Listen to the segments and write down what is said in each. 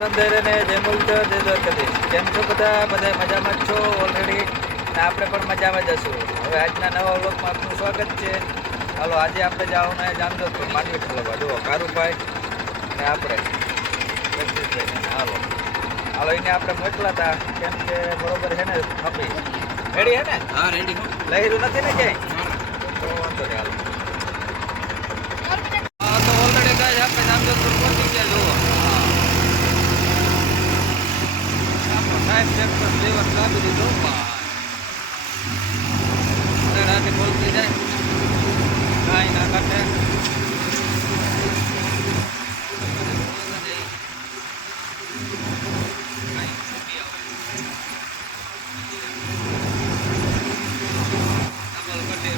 ને જય મુલતર જય દ્વારકાધીશ. કેમ છો બધા મજામાં જ છો ઓલરેડી, ને આપણે પણ મજામાં જ હશું. હવે આજના નવા વ્લોગમાં આપનું સ્વાગત છે. હાલો, આજે આપણે જવાનું જામજોધપુર માંડવી ઠલવવા. જુઓ કારુભાઈ ને આપણે જગદીશભાઈ. હાલો હાલો, એને આપણે મોકલા હતા કેમ કે બરોબર છે ને ખપી રેડી હે ને? હા રેડી. લહેરું નથી ને ક્યાંય તો વાંધો નહીં. હાલો હા, તો ઓલરેડી ગાય આપણે જામજોધપુર પહોંચી ગયા. જુઓ સાહેબ ટ્રેક્ટર લેવર લાગી દીધો. રાતે બોલતી જાય કાંઈ ના કાઢે.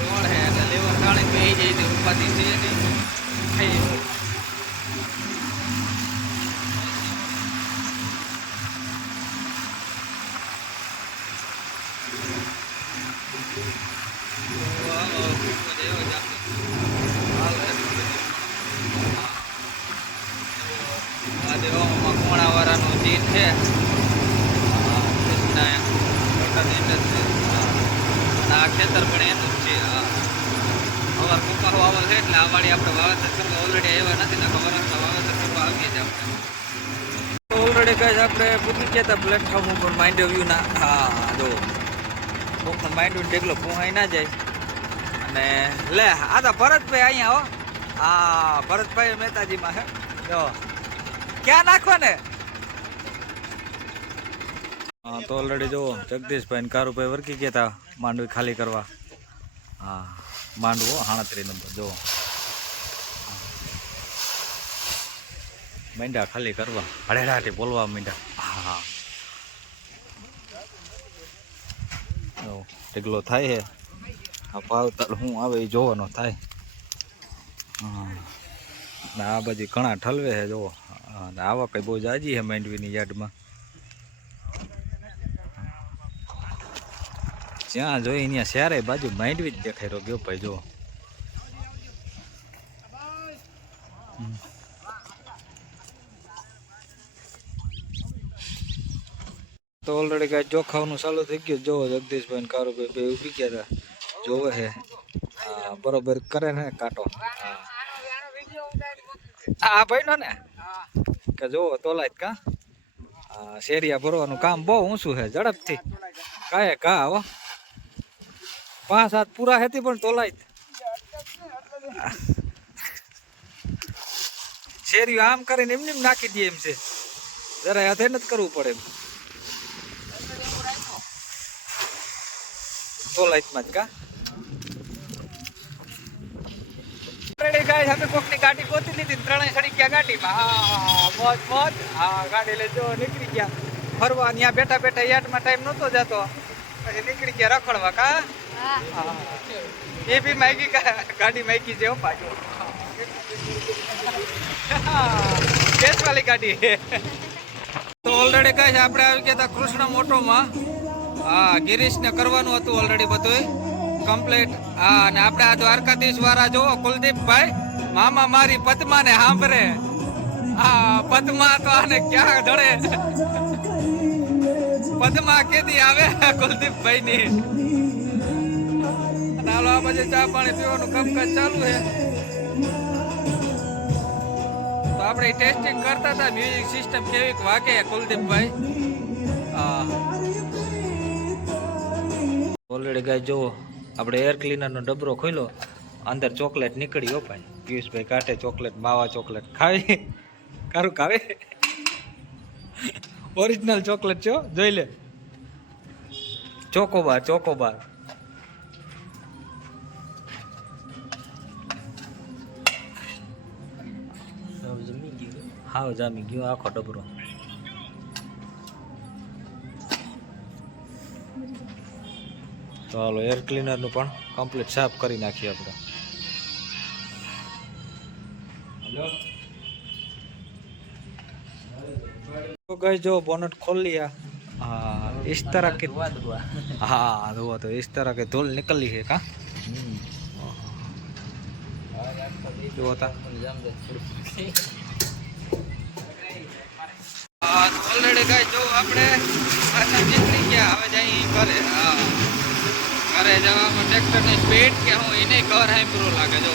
રોડ હે એટલે લેવર કાળી પહી જાય છે. ઉપાધિ છે નહીં. મકવાણાવાળાનું જીત છે. આ ખેતર પણ એનું જ છે. સવાર કુકા વાવલ છે એટલે આ વાળી આપણે વાવેતર કરવા ઓલરેડી આવ્યા નથી ને ખબર વાવેતર કરવા આવીએ જ આપણે. ઓલરેડી કહે છે આપણે પૂછી ગયા હતા પ્લેટફોર્મ ઉપર માઇન્ડ વ્યૂના. હા જો કોકનો માઇન્ડ વ્યૂ ઢેકલો પૂહાઈ ના જાય. અને લે આ તો ભરતભાઈ અહીંયા હો. હા ભરતભાઈ મહેતાજીમાં હે. જો ક્યાં નાખવા ને? હા તો ઓલરેડી જુઓ જગદીશભાઈ ને કારુભાઈ વર્કી ગયા હતા માંડવી ખાલી કરવા. હા માંડવો 38 નંબર જુઓ માંડ્યા ખાલી કરવા. હળેડાટી બોલવા માંડ્યા. હા ઢગલો થાય છે. આ ભાવતાલ શું આવે એ જોવાનો થાય. હા ને આ બધી ઘણા ઠલવે છે જુઓ. આવા કઈ બહુ જાજી છે માંડવીની યાર્ડમાં. જ્યાં જોઈ ત્યાં શહેરે બાજુ માંડવી જ દેખાઈ રહ્યો ગયો ભાઈ જુઓ. તો ઓલરેડી કાંઈ ચોખાવાનું ચાલુ થઈ ગયું. જોવો જગદીશભાઈ ને કારુભાઈ બે ઉભી ગયા હતા જોવે છે. હા બરોબર કરે ને કાંટો. હા ભાઈ નો ને કે જોવો તોલાય કા શેરિયા ભરવાનું કામ બહુ ઊંચું છે ઝડપથી કાંઈ કા હો 5-7 પૂરા હતી પણ તોલાય શેરીઓ આમ કરીને એમને નાખી દે એમ છે. જરા હાથે નથી કરવું પડે એમ તોલાયમાં જ કા. આપણે કોકની ગાડી ગોતી લીધી 3 સડી ગયા ગાડીમાં. હા મોજ મોજ. હા ગાડી લઈ જો નીકળી ગયા ફરવા. ત્યાં બેઠા બેઠા યાર્ડમાં ટાઈમ નહોતો જતો પછી નીકળી ગયા રખડવા કા. એ બી માગી ગાડી માગી છે પાછું ગેસ વાળી ગાડી. તો ઓલરેડી કહે છે આપણે આવી ગયા હતા કૃષ્ણ મોટોમાં. હા ગિરીશને કરવાનું હતું ઓલરેડી બધું કમ્પ્લીટ. હા અને આપણે આ દ્વારકાધીશ વાળા જોવો કુલદીપભાઈ મામા મારી પદ્માને સાંભળે. હા પદ્મા તો આને ક્યાં ધડે. પદ્મા કેદી આવે કુલદીપભાઈ ની. હાલો આ બાજુ ચા પાણી પીવાનું કામકાજ ચાલુ છે. તો આપણે ટેસ્ટિંગ કરતા હતા મ્યુઝિક સિસ્ટમ કેવી વાગે કુલદીપભાઈ. ઓલરેડી ગાય જુઓ આપણે એર ક્લીનરનો ડબરો ખોલ્યો અંદર ચોકલેટ નીકળી હો ભાઈ. પિયુષભાઈ કાઢે ચોકલેટ માવા ચોકલેટ ખાવી કારું ખાવે ઓરિજિનલ ચોકલેટ છો જોઈ લે. ચોકોબાર ચોકોબાર. હાવ જામી ગયો આખો ડબરો. તો હાલો એર ક્લીનરનું પણ કમ્પ્લીટ સાફ કરી નાખીએ આપણે. तो गए जो बोनट खोल लिया. हाँ इस तरह के हाँ धुआ तो इस तरह के धूल निकली है का. जो होता ઓલરેડી કઈ જો આપણે પાછા નીકળી ગયા હવે જઈ ઘરે. હા ઘરે જવામાં ટ્રેક્ટરની સ્પીડ કે હું એને ઘર સાંભળું લાગે જો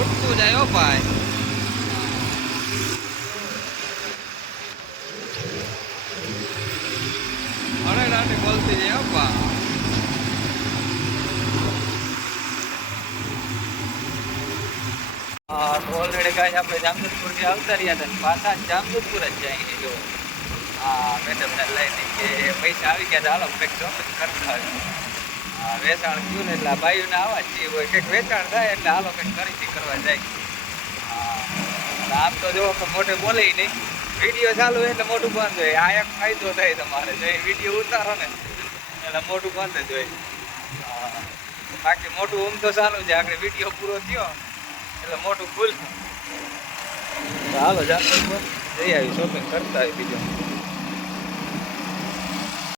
ઉઠતું જાય હો ભાઈ. અરે નાની બોલતી જાય હો ભાઈ. હા તો ઓલરેડી કાંઈ આપણે જામજોધપુરથી આવતા રહ્યા હતા પાછા જામજોધપુર જ જાય જો. હા મેડમને લઈને કે પૈસા આવી ગયા હાલો કંઈક શોપિંગ કરતા હોય. હા વેચાણ થયું ને એટલે આ બાઈઓને આવવા જ છીએ હોય કંઈક વેચાણ થાય એટલે હાલો કંઈક ખરીદી કરવા જાય. હા આમ તો જો મોટે બોલે નહીં વિડીયો ચાલુ હોય એટલે મોટું બંધ હોય. આ એક ફાયદો થાય તમારે જો વિડીયો ઉતારો ને એટલે મોટું બંધ જ હોય. હા બાકી મોટું ઊંઘ તો ચાલુ છે આગળ વિડીયો પૂરો થયો એટલે મોટું ખુલ. હાલો જામજોધપુર જઈ આવી શોપિંગ કરતા હોય બીજું.